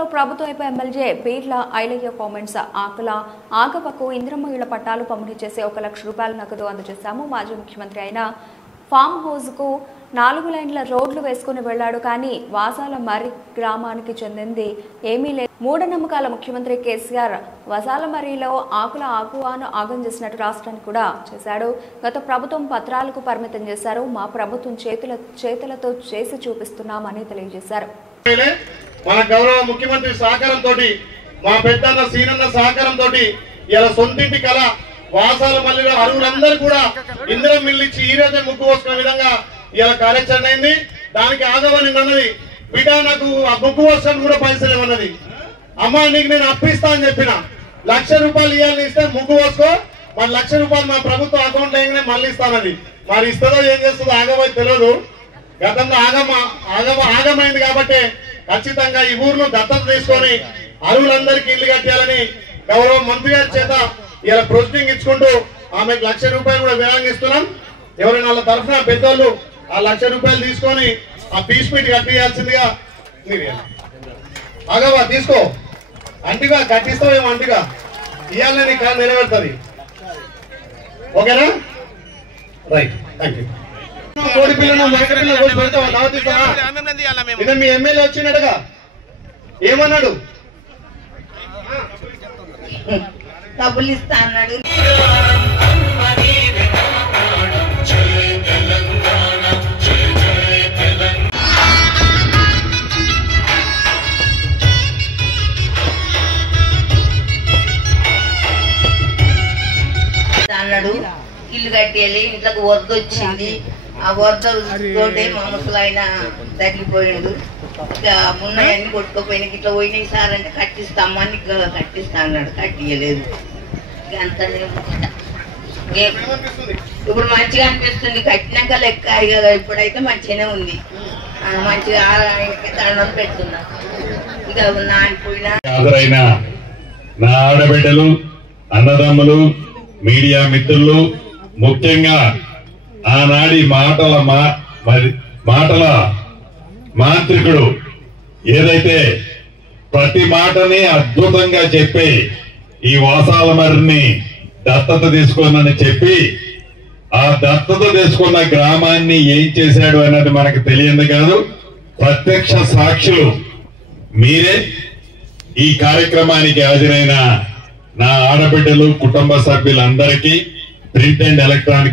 తాడేపల్లిలో ప్రభుత్వ ఎమ్మెల్యే పీర్ల ఐలయ్య కామెంట్స్ ఆగవకు ఇంద్రమ్మ ఇళ్ల పట్టాలు పంపిణీ చేసి 1 లక్ష రూపాయల నగదు అందజేశాము. మాజీ ముఖ్యమంత్రి అయిన ఫామ్ హౌస్ కు 4 లైన్ల రోడ్లు వేసుకుని వెళ్లాడు కానీ వాసాల మర్రి గ్రామానికి చెందింది ఏమీ లేదు. మూఢనమ్మకాల ముఖ్యమంత్రి కేసీఆర్ వసాల మర్రిలో ఆకుల ఆకువాను ఆగం చేసినట్టు రాష్ట్రాన్ని కూడా చేశాడు. గత ప్రభుత్వం పత్రాలకు పరిమితం చేశారు. మా ప్రభుత్వం చేతులతో చేసి చూపిస్తున్నామని తెలియజేశారు. మన గౌరవ ముఖ్యమంత్రి సహకారంతో మా పెద్దన్న సీనన్న సహకారంతో ఇలా సొంతింటి కళ వాసాల మల్లిలో అరువులందరూ కూడా ఇంద్రం మిల్లిచ్చి ఈ రోజే ముగ్గు పోసుకునే విధంగా ఇలా కార్యాచరణ అయింది. దానికి ఆగవని అన్నది బిడ్డ నాకు ఆ ముగ్గు పోసుకోవడానికి కూడా పైసలు ఇవ్వన్నది. అమ్మ నీకు నేను అప్పిస్తా అని చెప్పిన 1 లక్ష రూపాయలు ఇవ్వాలని ఇస్తే ముగ్గు పోసుకో మరి 1 లక్ష రూపాయలు మా ప్రభుత్వ అకౌంట్ అయ్యగానే మళ్ళీ ఇస్తానది. మరి ఇస్తుందో ఏం చేస్తుందో ఆగమని తెలియదు. గతంలో ఆగమైంది కాబట్టి ఖచ్చితంగా ఈ ఊర్ను దత్తత తీసుకొని అరువులందరికీ ఇల్లు కట్టాలని గౌరవ మంత్రి గారి చేత ఇలా ప్రొసీడింగ్ ఇచ్చుకుంటూ ఆమెకు 1 లక్ష రూపాయలు కూడా విరాంగిస్తున్నాం. ఎవరైనా వాళ్ళ తరఫున పెద్దోళ్ళు ఆ 1 లక్ష రూపాయలు తీసుకొని ఆ పీస్ మీట్ కట్టియాల్సిందిగా ఆగవా తీసుకో అంటిగా కట్టిస్తావేమో అంటిగా ఇవాళ నీ కాదు నిలబెడుతుంది. ఓకేనా? Right, thank you. కోడి పిల్లను మరక పిల్ల కోసి పెడతావా? దావతిస్తావా? ఇదే మీ ఎమ్మెల్యే వచ్చినట్టుగా ఏమన్నాడు? డబ్బులు ఇస్తా అన్నాడు. అన్నాడు ఇల్లు కట్టేయాలి. ఇంట్లోకి వరద వచ్చింది. ఆ వరద తోటే మా ముసలాయన తగ్గిపోయాడు. ఇట్లా ఉన్నాయన్ని కొట్టుకోపోయినా ఇట్లా పోయినాయి సార్ అంటే కట్టిస్తామని కట్టిస్తా అన్నాడు. కట్టియలేదు. అంత ఇప్పుడు మంచిగా అనిపిస్తుంది. కట్టినాక లెక్క కదా. ఇప్పుడైతే మంచిగానే ఉంది. మంచిగా దండం పెడుతున్నా. ఇక నానిపోయినా నా ఆడబిడ్డలు, అన్నదమ్ములు, మీడియా మిత్రులు, ముఖ్యంగా ఆనాడి మాటల మాంత్రికుడు ఏదైతే ప్రతి మాటని అద్భుతంగా చెప్పి ఈ వాసాల మర్రిని దత్తత తీసుకోనని చెప్పి ఆ దత్తత తీసుకున్న గ్రామాన్ని ఏం చేశాడు అన్నది మనకు తెలియదు కాదు. ప్రత్యక్ష సాక్షులు మీరే. ఈ కార్యక్రమానికి హాజరైన నా ఆడబిడ్డలు, కుటుంబ సభ్యులందరికీ ప్రింట్ అండ్ ఎలక్ట్రానిక్